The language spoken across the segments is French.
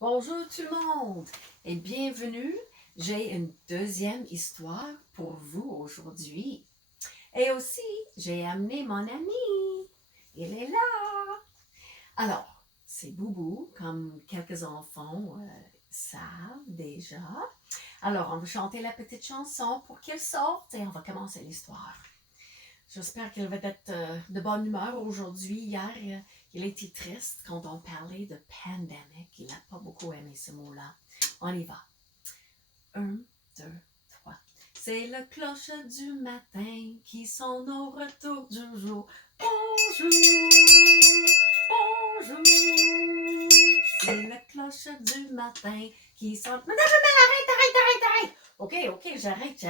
Bonjour tout le monde et bienvenue. J'ai une deuxième histoire pour vous aujourd'hui. Et aussi, j'ai amené mon ami. Il est là. Alors, c'est Boubou, comme quelques enfants savent déjà. Alors, on va chanter la petite chanson pour qu'il sorte et on va commencer l'histoire. J'espère qu'il va être de bonne humeur aujourd'hui. Hier, il était triste quand on parlait de pandemic. Il n'a pas beaucoup aimé ce mot-là. On y va. 1, 2, 3. C'est le cloche du matin qui sonne au retour du jour. Bonjour, bonjour. C'est le cloche du matin qui sonne. Madame, arrête. Ok, j'arrête.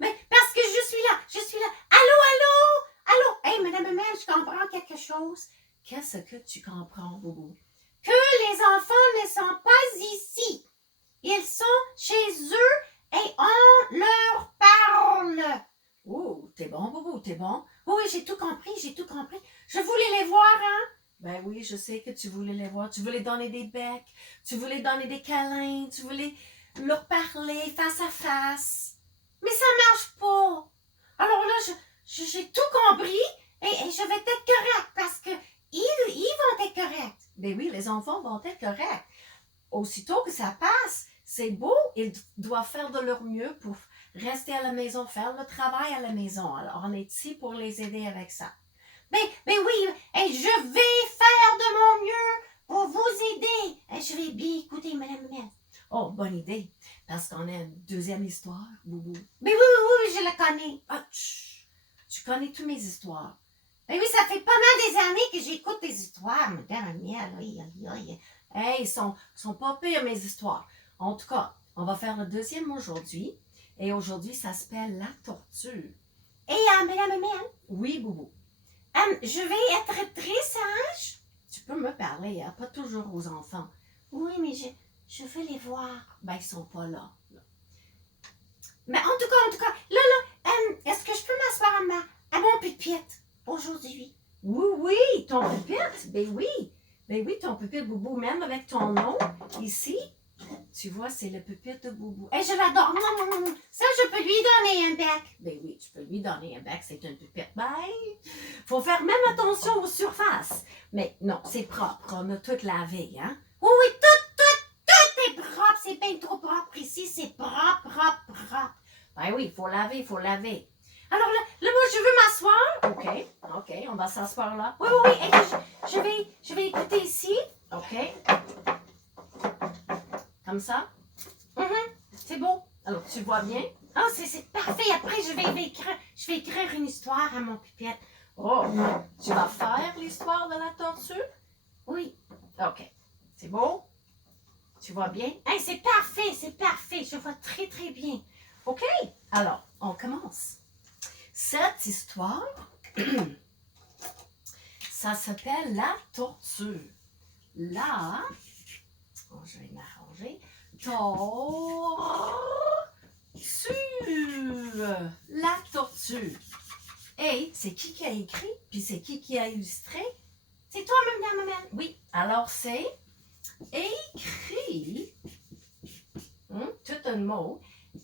Mais parce que je suis là. Allô. Hey, Madame Amel, je comprends quelque chose. Qu'est-ce que tu comprends, Boubou? Que les enfants ne sont pas ici. Ils sont chez eux et on leur parle. Oh, t'es bon, Boubou, t'es bon. Oui, j'ai tout compris. Je voulais les voir, hein? Ben oui, je sais que tu voulais les voir. Tu voulais donner des becs, tu voulais donner des câlins, tu voulais leur parler face à face. Mais ça marche pas. Alors là, j'ai tout compris et je vais être correct parce que ils vont être corrects. Ben oui, les enfants vont être corrects. Aussitôt que ça passe, c'est beau, ils doivent faire de leur mieux pour rester à la maison, faire le travail à la maison. Alors, on est ici pour les aider avec ça. Mais oui, et je vais faire de mon mieux pour vous aider. Et je vais bien écouter, Madame Mel. Oh, bonne idée, parce qu'on a une deuxième histoire, Boubou. Mais oui, je la connais. Ah, tu connais toutes mes histoires. Ben oui, ça fait pas mal des années que j'écoute tes histoires, Madame Mel. Hey, ils sont pas pires, mes histoires. En tout cas, on va faire le deuxième aujourd'hui. Et aujourd'hui, ça s'appelle la tortue. Et Madame Mel? Oui, Boubou. Je vais être très sage. Tu peux me parler, hein? Pas toujours aux enfants. Oui, mais je veux les voir. Ben, ils sont pas là. Mais en tout cas, là, est-ce que je peux m'asseoir à mon pupitre aujourd'hui? Oui, ton pupitre? Ben oui, ton pupitre, Boubou, même avec ton nom, ici, tu vois, c'est le pupitre de Boubou. Et je l'adore. Non. Ça, je peux lui donner un bec. Ben oui, tu peux lui donner un bec, c'est un pupitre. Ben, faut faire même attention aux surfaces. Mais non, c'est propre, on a tout lavé, hein? Oui, tout est propre, c'est bien trop propre ici, c'est propre. Ben oui, il faut laver. Alors là, moi, je veux m'asseoir. OK, on va s'asseoir là. Oui, et je vais écouter ici. OK. Comme ça. C'est beau. Alors, tu vois bien? Ah, c'est parfait. Après, je vais écrire une histoire à mon pupitre. Oh, tu vas faire l'histoire de la tortue? Oui. OK. C'est beau? Tu vois bien? Hey, c'est parfait. Je vois très, très bien. OK. Alors, on commence. Cette histoire, ça s'appelle la tortue. Là, je vais m'arranger. La tortue. Et c'est qui a écrit, puis c'est qui a illustré? C'est toi, Madame. Oui. Alors, c'est écrit, tout un mot,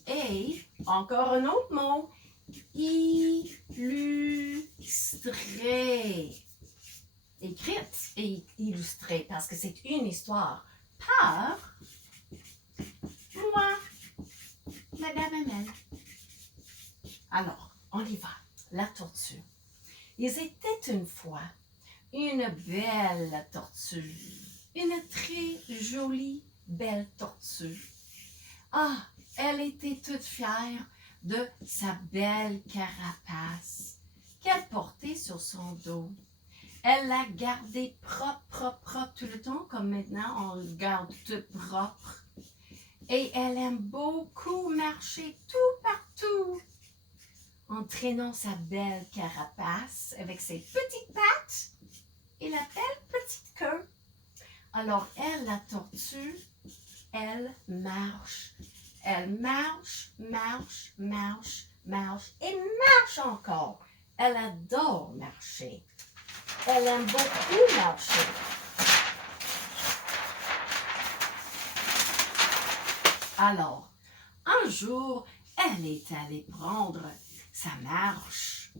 et encore un autre mot, illustré. Écrite et illustrée, parce que c'est une histoire par moi, Madame Amel. Alors, on y va. La tortue. Ils étaient une fois une belle tortue. Une très jolie, belle tortue. Ah, elle était toute fière de sa belle carapace qu'elle portait sur son dos. Elle l'a gardée propre tout le temps, comme maintenant on le garde tout propre. Et elle aime beaucoup marcher tout partout, en traînant sa belle carapace avec ses petites pattes et la belle petite queue. Alors elle, la tortue, elle marche et marche encore. Elle adore marcher. Elle aime beaucoup marcher. Alors, un jour, elle est allée prendre sa marche,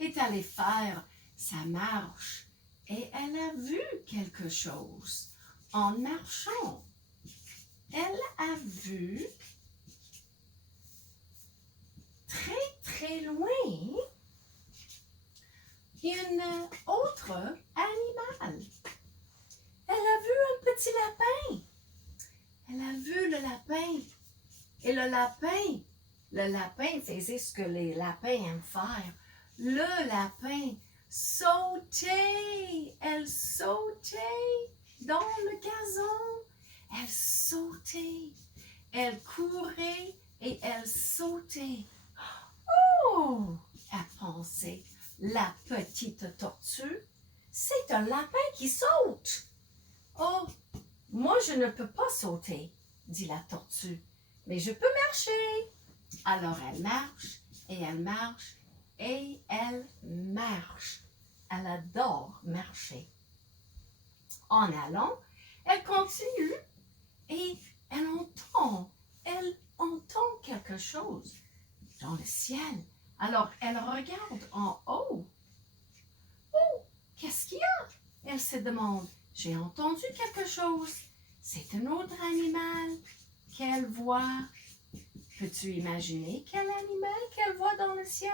est allée faire sa marche et elle a vu quelque chose en marchant. Elle a vu très très loin un autre animal. Elle a vu un petit lapin. Elle a vu le lapin. Et le lapin faisait ce que les lapins aiment faire. Le lapin sautait. Elle sautait dans le gazon. Elle sautait. Elle courait et elle sautait. Oh! A pensé la petite tortue. C'est un lapin qui saute. Oh! Moi, je ne peux pas sauter, dit la tortue, mais je peux marcher. Alors elle marche et elle marche et elle marche. Elle adore marcher. En allant, elle continue et elle entend quelque chose dans le ciel. Alors elle regarde en haut. Oh, qu'est-ce qu'il y a? Elle se demande. J'ai entendu quelque chose. C'est un autre animal qu'elle voit. Peux-tu imaginer quel animal qu'elle voit dans le ciel?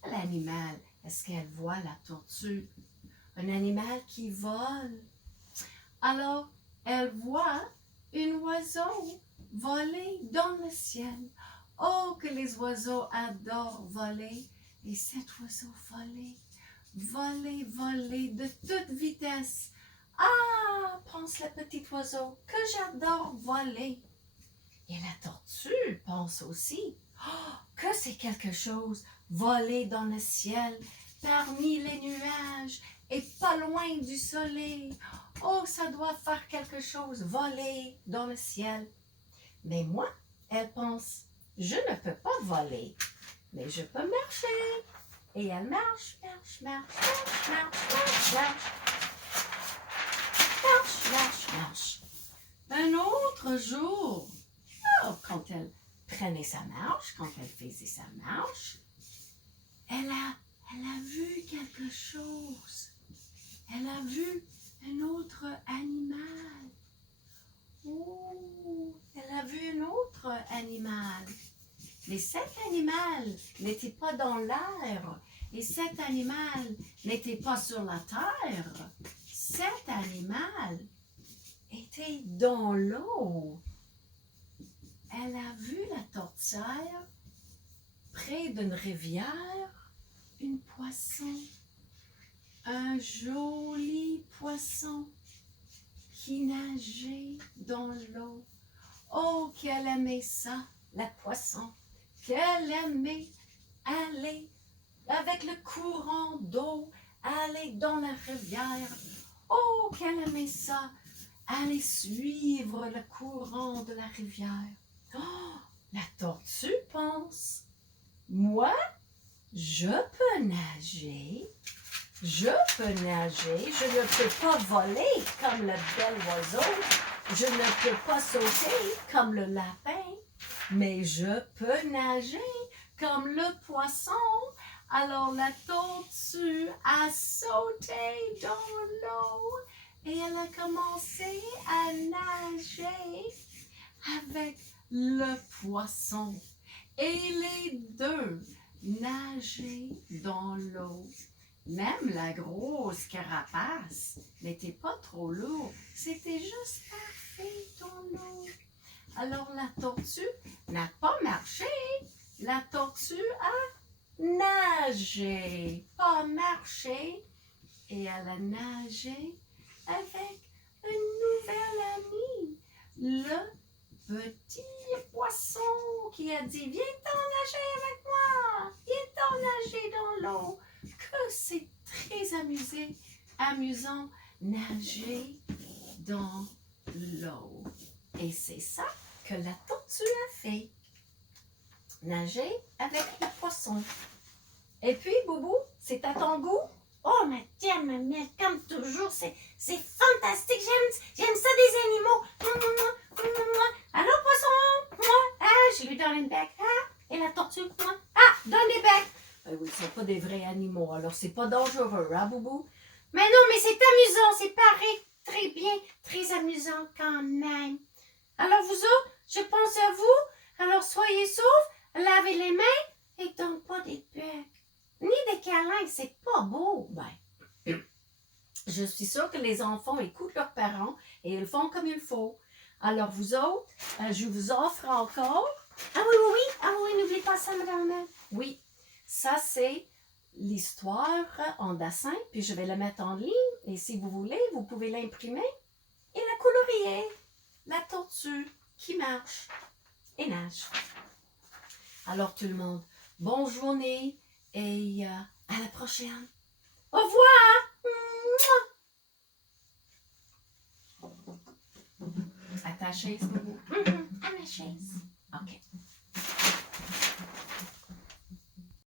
Quel animal est-ce qu'elle voit, la tortue? Un animal qui vole. Alors, elle voit un oiseau voler dans le ciel. Oh, que les oiseaux adorent voler. Et cet oiseau volait. Voler de toute vitesse. Ah, pense le petit oiseau, que j'adore voler. Et la tortue pense aussi, oh, que c'est quelque chose, voler dans le ciel, parmi les nuages et pas loin du soleil. Oh, ça doit faire quelque chose, voler dans le ciel. Mais moi, elle pense, je ne peux pas voler, mais je peux marcher. Et elle marche. Un autre jour, oh, quand elle prenait sa marche, quand elle faisait sa marche, elle a vu quelque chose. Elle a vu un autre animal. Oh, elle a vu un autre animal. Mais cet animal n'était pas dans l'air et cet animal n'était pas sur la terre. Cet animal était dans l'eau. Elle a vu la tourtière près d'une rivière, un poisson, un joli poisson qui nageait dans l'eau. Oh, qu'elle aimait ça, la poisson! Qu'elle aimait aller avec le courant d'eau, aller dans la rivière. Oh, qu'elle aimait ça, aller suivre le courant de la rivière. Oh, la tortue pense, moi, je peux nager, je ne peux pas voler comme le bel oiseau, je ne peux pas sauter comme le lapin, mais je peux nager comme le poisson. Alors la tortue a sauté dans l'eau et elle a commencé à nager avec le poisson. Et les deux nageaient dans l'eau. Même la grosse carapace n'était pas trop lourde, c'était juste parfait dans l'eau. Alors la tortue n'a pas marché, la tortue a nagé, pas marché, et elle a nagé avec un nouvel ami, le petit poisson qui a dit « Viens-t'en nager avec moi, viens-t'en nager dans l'eau ». Que c'est très amusant nager dans l'eau. Et c'est ça que la tortue a fait. Nager avec le poisson. Et puis, Boubou, c'est à ton goût? Oh, mais tiens, mais comme toujours, c'est fantastique. J'aime ça des animaux. Alors, poisson, pas des vrais animaux. Alors, c'est pas dangereux, hein, Boubou? Mais non, mais c'est amusant. C'est pareil, très bien, très amusant quand même. Alors, vous autres, je pense à vous. Alors, soyez saufs, lavez les mains et donc pas des becs. Ni des câlins, c'est pas beau. Ben, je suis sûre que les enfants écoutent leurs parents et ils font comme il faut. Alors, vous autres, je vous offre encore. Ah oui, oui, oui. Ah oui, n'oubliez pas ça, madame. Oui, ça, c'est l'histoire en dessin, puis je vais le mettre en ligne. Et si vous voulez, vous pouvez l'imprimer et la colorier. La tortue qui marche et nage. Alors, tout le monde, bonne journée et à la prochaine. Au revoir! À ta chaise, Boubou. À ma chaise.